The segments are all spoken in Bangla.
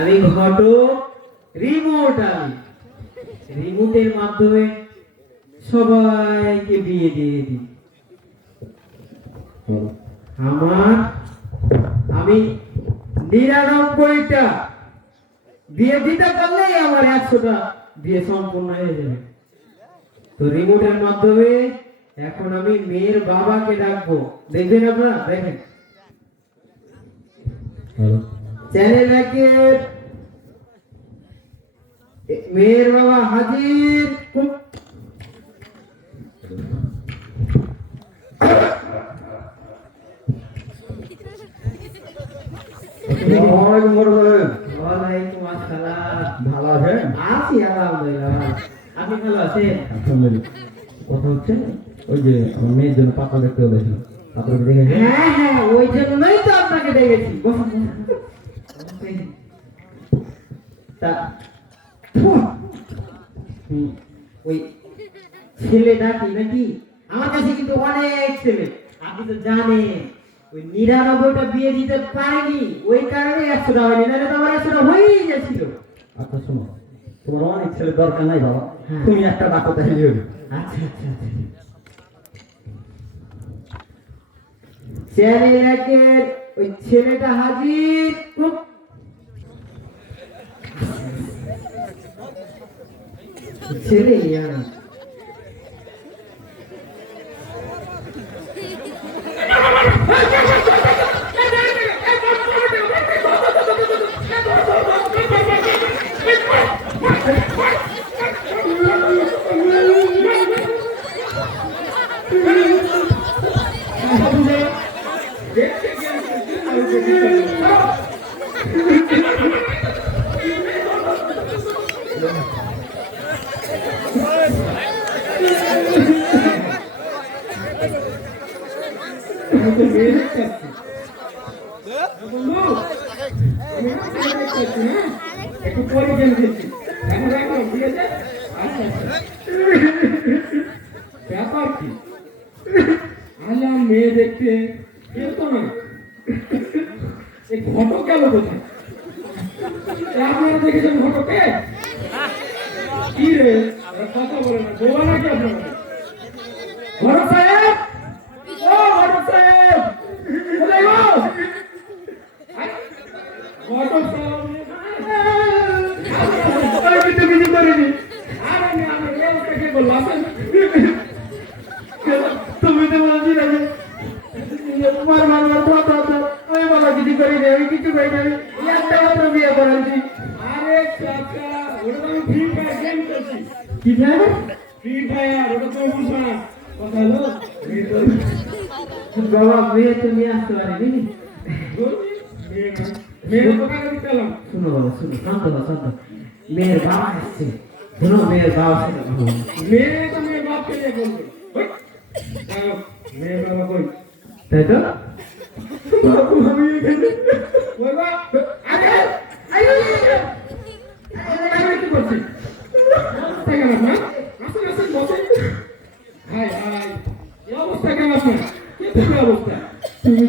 আমি ঘটক রিমোট আমি। রিমোটের মাধ্যমে সবাইকে বিয়ে দিয়ে দিই। আমার, আমি নিরানব্বইটা বিয়ে দিতে পারলেই আমার একশোটা বিয়ে সম্পূর্ণ হয়ে যাবে। তো রিমোটের মাধ্যমে এখন আমি মেয়ের বাবাকে ডাকবো। দেখবেন আপনারা? দেখেন। চ্যানেল একের মেয়ের বাবা হাজির। ভালো আছেন? আছি আলহামদুলিল্লাহ আপনি ভালো আছেন? কথা হচ্ছে ওই যে আমার মেয়ের জন্য পাপা দেখতে আপনাকে দেখেছেন হ্যাঁ হ্যাঁ ওই জন্যই তো আপনাকে ডেকেছি। তা। ওই ছেলেটা কি নাকি? আমার কাছে কিন্তু অনেক ছেলে। আপনি তো জানেন ওই নিরানব্বইটা বিয়ে দিতে পারেনি ওই কারণে একশোটা হয়নি নাহলে তো আমার একশোটা হয়েই গেছিল। আচ্ছা শোনো তোমার অনেক ছেলে দরকার নাই বাবা। হ্যাঁ। তুমি একটা ডাকো তাহলে আচ্ছা আচ্ছা আচ্ছা। ওই ছেলেটা হাজির উপ। ছেলে ইয়ার একটু পরে গেম খেলছি এখন রাখো ঠিক আছে। ব্যাপার কি আলাম মেয়ে দেখতে কেউ তো না এই ঘটক গেল কোথায় আপনারা দেখেছেন ঘটকে কি রে কথা বলে না বোবা নাকি আপনারা ঘটক ও ঘটক কোথায় গো ঘটক সাহেব আমি কিন্তু কিছু করিনি আরে আমি আমি ব্যবস্থা কে বললাম তুমি তো বলছি না যে মার মার মার ধর ধর ধর আমি বাবা কিছু করি না আমি কিছু করি না আমি একটা মাত্র বিয়ে করেছি আরে চাচা ওটা তো আমি ফ্রি ফায়ার গেম খেলছি কি জানো ফ্রি ফায়ার ওটা তো বুঝবা না কথা হলো বাবা মেয়ে তো নিয়ে আসতে পারিনি শুনো বাবা শুনো শান্ত হও শান্ত। মেয়ের বাবা আসছে শুনো মেয়ের বাবা। মেয়ে তো মেয়ের বাপকে নিয়ে বলবে মেয়ের বাবা কই তাই তো বাবু আমি এখানে ওই বাপ আরে আরে আমি কি করছি অবস্থা কেন আপনার আসেন আসেন বসেন হাই হাই এই অবস্থা কেন আপনার কি তুমি অবস্থা তুমি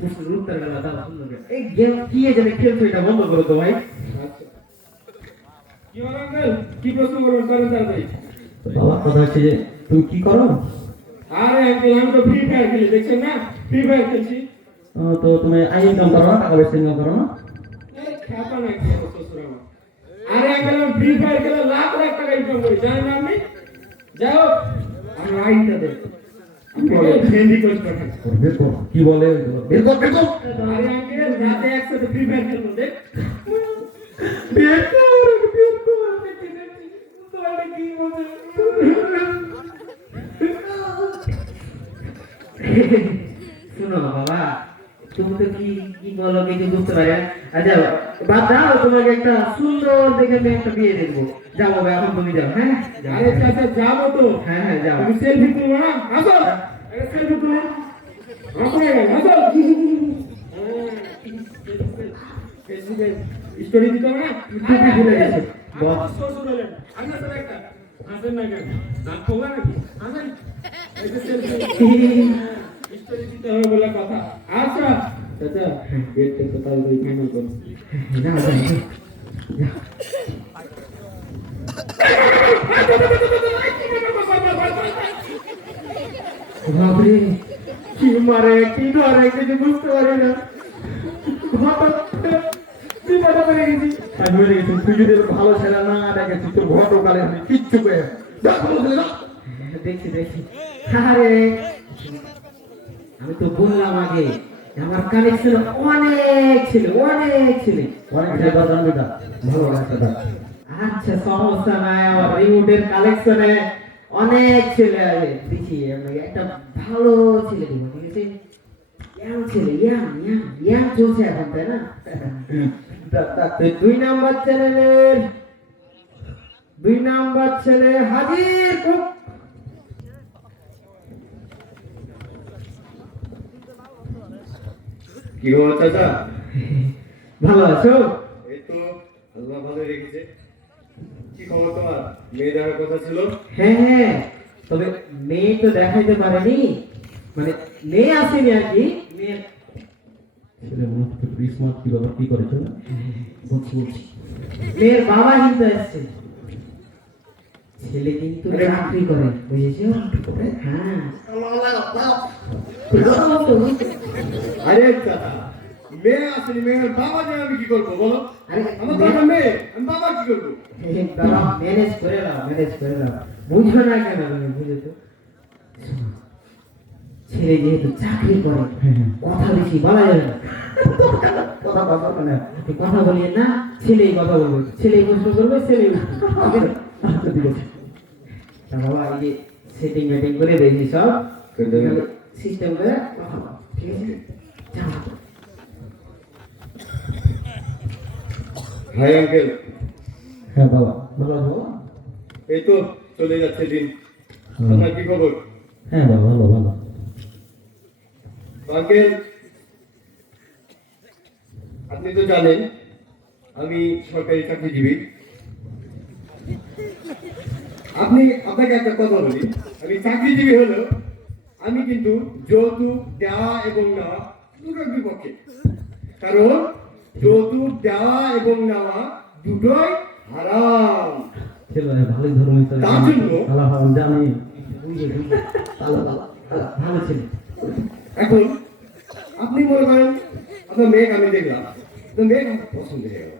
প্রশ্নের উত্তর গেল তার এই গেম কি জানে খেলছো এটা বন্ধ করো তো ভাই কি হলো আঙ্কেল কি প্রশ্ন করবেন করেন তাড়াতাড়ি বাবা কথা হচ্ছে যে তুমি কি করো? আরে আঙ্কেল আমি তো ফ্রি ফায়ার খেলি দেখছেন না? ফ্রি ফায়ার খেলছি। তো তুমি আই ইনকাম করো না টাকা পয়সা ইনকাম করো না? খ্যাপা না শ্বশুর আমার। আরে আঙ্কেল আমি ফ্রি ফায়ার খেলে লাখ লাখ টাকা ইনকাম করি জানেন আপনি? যাও আমার আইনটা দেখ কি বলে শুনো বাবা তুমি তো কি কি বলো কিছু বুঝতে পারি না। আচ্ছা বাদ দাও তোমাকে একটা সুন্দর দেখে আমি একটা বিয়ে দেখব। যাব ভাই এখন তুমি যাও হ্যাঁ? আরে চাচা যাব তো। হ্যাঁ হ্যাঁ যাও। তুমি সেলফি তুলবো না আসো। সেলফি তুলো। আসো স্টোরি দিতে হবে না? টুপি ভুলে গেছে। বল। শ্বশুর হলেন। আমি আসলে একটা হাসেন না কেন? নাম খোলা নাকি? হাসেন? এই যে সেলফি স্টোরি দিতে হবে বলে কথা। তো? যাও যাও যাও। বাপরে কি মারে, কি ধরে কিছু বুঝতে পারি না। হঠাৎ বিপদে পড়ে আমি বলে গেছি, তুই যদি ভালো ছেলে না দেখেছি তোর ঘটকালে আমি কিচ্ছু দেখছি দেখছি। আমি তো বললাম আগে আমার কালেকশন অনেক ছিল অনেক ছিল। অনেক ছেলে দরকার বেটা ভালো আচ্ছা সমস্যা নাই আমার রিমোটের কালেকশনে অনেক ছেলে। দেখি আমি একটা ভালো ছেলে দিব ঠিক আছে? ইয়াং ছেলে ইয়াং ইয়াং ইয়াং চলছে এখন তাই না? দুই নাম্বার চ্যানেলের দুই নাম্বার ছেলে হাজির কি চাচা? ভালো আছো? এই তো আল্লাহ ভালো রেখেছে। কি খবর তোমার? মেয়ে দেখার কথা ছিল? হ্যাঁ হ্যাঁ। তবে মেয়ে তো দেখাইতে পারেনি। মানে মেয়ে আসেনি আর কি মেয়ে ছেলে মনে হচ্ছে ক্রিসমাস কি বাবা কি করেছ বলছি বলছি। মেয়ের বাবা কিন্তু এসছে। ছেলে কিন্তু চাকরি করে বুঝেছ? হ্যাঁ। আরে চাচা মেয়ে আসেনি মেয়ের বাবা জানে আমি কি করব বলো? আমার তো একটা মেয়ে আমি বাবা কি করব? বাবা ম্যানেজ করে নাও ম্যানেজ করে নাও বুঝো না কেন তুমি বুঝেছ ছেলে যেহেতু চাকরি করে কথা বেশি বলা যাবে না। কথা কথা কথা বলিয়ে না ছেলেই কথা বলবে। ছেলেই প্রশ্ন করবে ছেলেই তা বাবা এই যে সেটিং মেটিং করে দিয়েছি সব সিস্টেম করে কথা হাই আঙ্কেল হ্যাঁ বাবা। ভালো আছো এই তো চলে যাচ্ছে দিন। আপনার কি খবর? হ্যাঁ বাবা ভালো ভালো। আঙ্কেল আপনি তো জানেন আমি সরকারি চাকরিজীবী। আপনি আপনাকে একটা কথা বলি। আমি চাকরিজীবী হলেও আমি কিন্তু যৌতুক দেওয়া এবং নেওয়া দুটোর বিপক্ষে। কারণ যৌতুক দেওয়া এবং নেওয়া দুটোই হারাম। ভালোই ধর্ম তার জন্য? জানি বুঝে বুঝে ভালো ভালো ভালো, ভালো ছেলে। এখন আপনি মনে করেন আপনার মেয়েকে আমি দেখলাম তো মেয়েকে আমার পছন্দ হয়ে গেল।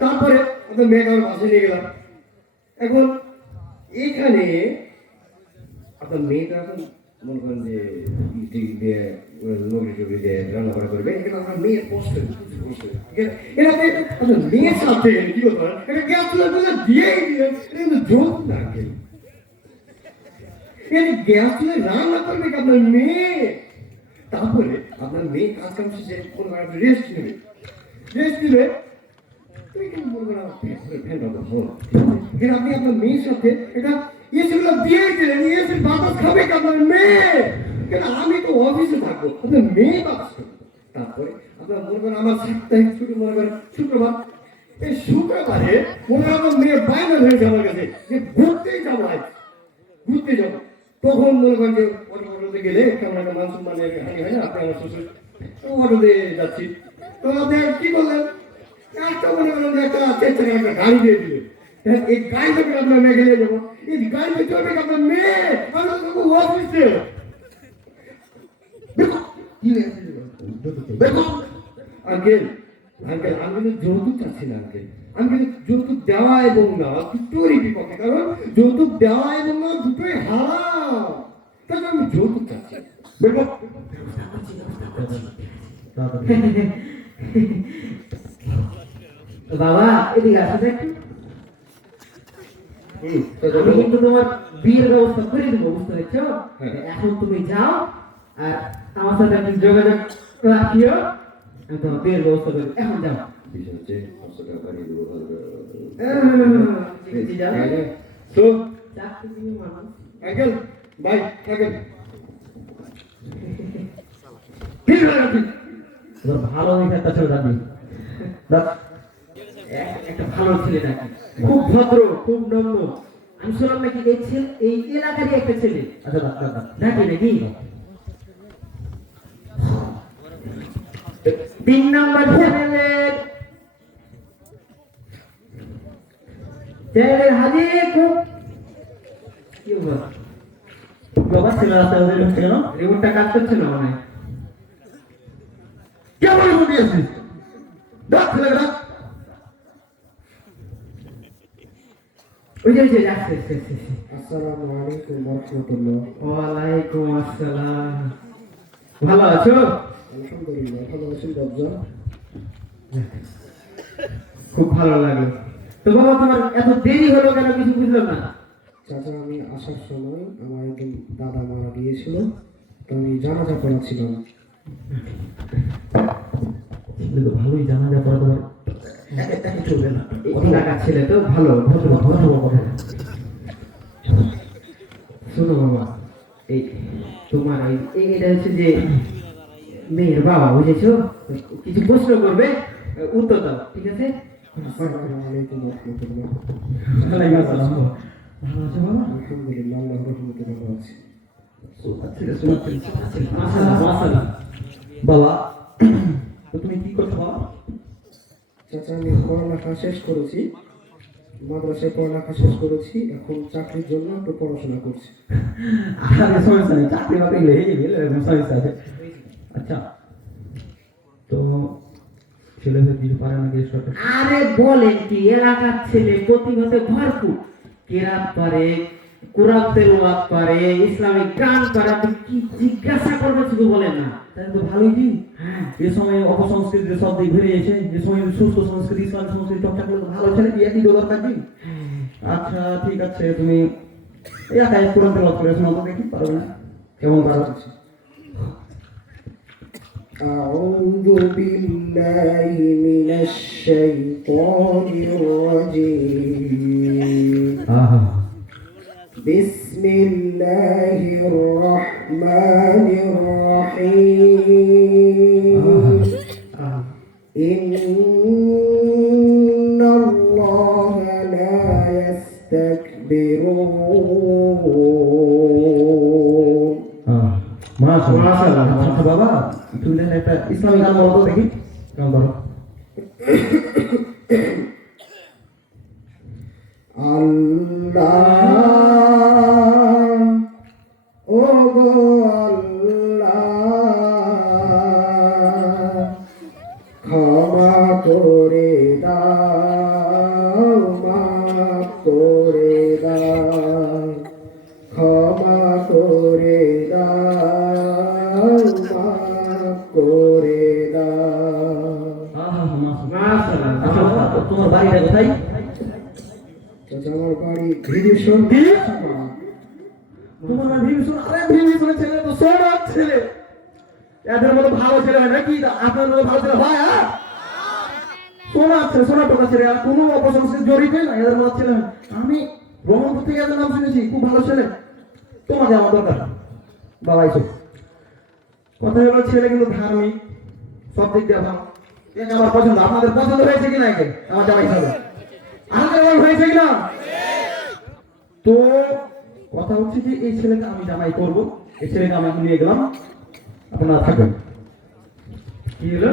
তারপরে আপনার মেয়েকে আমার বাসে নিয়ে গেলাম। এখন এখানে আপনার মেয়েটা এখন মনে করেন দিয়ে নগরী করবে, এখানে আপনার মেয়ের এটা গ্যাস চুলা রান্না করবে আপনার মেয়ে? তারপরে আপনার মেয়ে কাজ কাম শেষে কোনো রেস্ট নেবে রেস্ট নেবে আমার আপনি আপনার মেয়ের সাথে এটা এসিগুলো দিয়ে দিলেন এসির বাতাস খাবে আপনার মেয়ে? কেন আমি তো অফিসে থাকব। আপনার মেয়ে বাতাস তারপরে আপনার মনে করেন আমার সাপ্তাহিক ছুটি মনে করেন শুক্রবার। এই শুক্রবারে মনে করেন আমার মেয়ে বাইরে হয়েছে আমার কাছে। যে ঘুরতেই যাব আজ। ঘুরতে যাব। তখন মনে করেন যে অটোতে গেলে কেমন একটা মান সম্মানে হানি হয় না? আপনি আমার শ্বশুর। অটোতে যাচ্ছি। তো আপনি কি করলেন একটা মনে করেন একটা চাকার একটা গাড়ি দিয়ে দিলেন। হ্যাঁ, এই গাড়ি থেকে মেয়েকে নিয়ে যাব। এই গাড়িতে চলবে কি আপনার মেয়ে, আমরা তো অফিসে। আঙ্কেল আঙ্কেল, আমি কিন্তু যৌতুক চাচ্ছি না, আঙ্কেল। আমি কিন্তু যৌতুক দেওয়া এবং না, দুটোরই বিপক্ষে, কারণ যৌতুক দেওয়া এবং না দুটোই হারাম তাহলে আমি যৌতুক চাচ্ছি। কর। বাবা, এদিকে আসো একটু। আমি কিন্তু তোমার বিয়ের ব্যবস্থা করে দেবো বুঝতে পেরেছ? হ্যাঁ। এখন তুমি যাও আর আমার সাথে একটু যোগাযোগ রাখিও। আমি তোমার বিয়ের ব্যবস্থা করে এখন যাও। তো আছে ঠিক এবার ভালো একটা ছেলে ডাকবি একটা ভালো ছেলে নাকি খুব ভদ্র খুব নম্র। আমি শুনলাম নাকি এই ছেলে এই এলাকারই একটা ছেলে? আচ্ছা নাকি নাকি? তিন নম্বর চ্যানেলের চ্যানেলের হাজির খুব কি হলো? বাবা ছেলে রাস্তায় ওদের হচ্ছে কেন? রিমোটটা কাজ করছে না মনে কেমন ছেলে ওই যে ওই যে আসছে। আসসালামু আলাইকুম রহমতুল্লাহ ওয়ালাইকুম আসসালাম। ভালো আছো? আলহামদুলিল্লাহ ভালো আছেন বাবজা খুব ভালো লাগল। তো বাবা তোমার এত দেরি হলো কেন কিছু বুঝলাম না? চাচা আমি আসার সময় আমার একজন দাদা মারা গিয়েছিল তো আমি জানাজা পড়াচ্ছিলাম। ভালোই জানা যা পড়া তোমার এই এলাকার ছেলে তো ভালো ভদ্র শোনো বাবা এই তোমার এই এটা হচ্ছে যে মেয়ের বাবা বুঝেছ কিছু প্রশ্ন করবে উত্তর দাও ঠিক আছে বাবা তুমি কি করছ, বাবা? চাচা আমি পড়ালেখা শেষ করেছি। মাদ্রাসায় পড়ালেখা শেষ করেছি এখন চাকরির জন্য একটু পড়াশোনা করছি। সমস্যা নেই চাকরি বাকরি এরকম সমস্যা আছে আচ্ছা তো ছেলে হয়ে কিছু পারে না করতে আরে বলেন কি এলাকার ছেলে প্রতিভাতে ভরপুর। কেরাত পারে কোরআন তেলাওয়াত পারে ইসলামিক গান পারে আপনি কি জিজ্ঞাসা করবেন শুধু বলেন না তাহলে তো ভালোই কি হ্যাঁ এ সময় অপসংস্কৃতির সব দিক ঘুরে এসে যে সময় সুস্থ সংস্কৃতি ইসলাম সংস্কৃতি চর্চা করলে তো ভালো ছেলে বিয়ে দিতে দরকার কি আচ্ছা ঠিক আছে তুমি এই একাই কোরআন তেলাওয়াত করে শোনাও তো দেখি পারবে না কেমন পারো أعوذ بالله من الشيطان الرجيم আহা بسم الله الرحمن الرحيم. إن الله لا يستكبرون ما شاء الله ما شاء الله تفضل. بابا تقول لنا إسلام الله. ما كم ছেলে এদের ভালো ছেলে আপনার ভালো ছেলে ছেলে কোনো না এদের ছেলে আমি ব্রহ্মপুর থেকে এদের নাম শুনেছি খুব ভালো ছেলে তোমাকে আমার দরকার বাবা এসো কথা হলো ছেলে কিন্তু ধার্মিক সব দিক দিয়ে ভালো আমার পছন্দ, আপনাদের পছন্দ হয়েছে কিনা আমার জামাই হয়েছে তো কথা হচ্ছে যে এই ছেলেকে আমি জামাই করব। এই ছেলেকে আমি নিয়ে গেলাম। আপনারা কি হলো?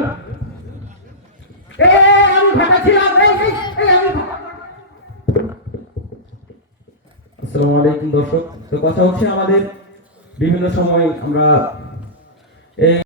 দর্শক। তো কথা হচ্ছে আমাদের বিভিন্ন সময় আমরা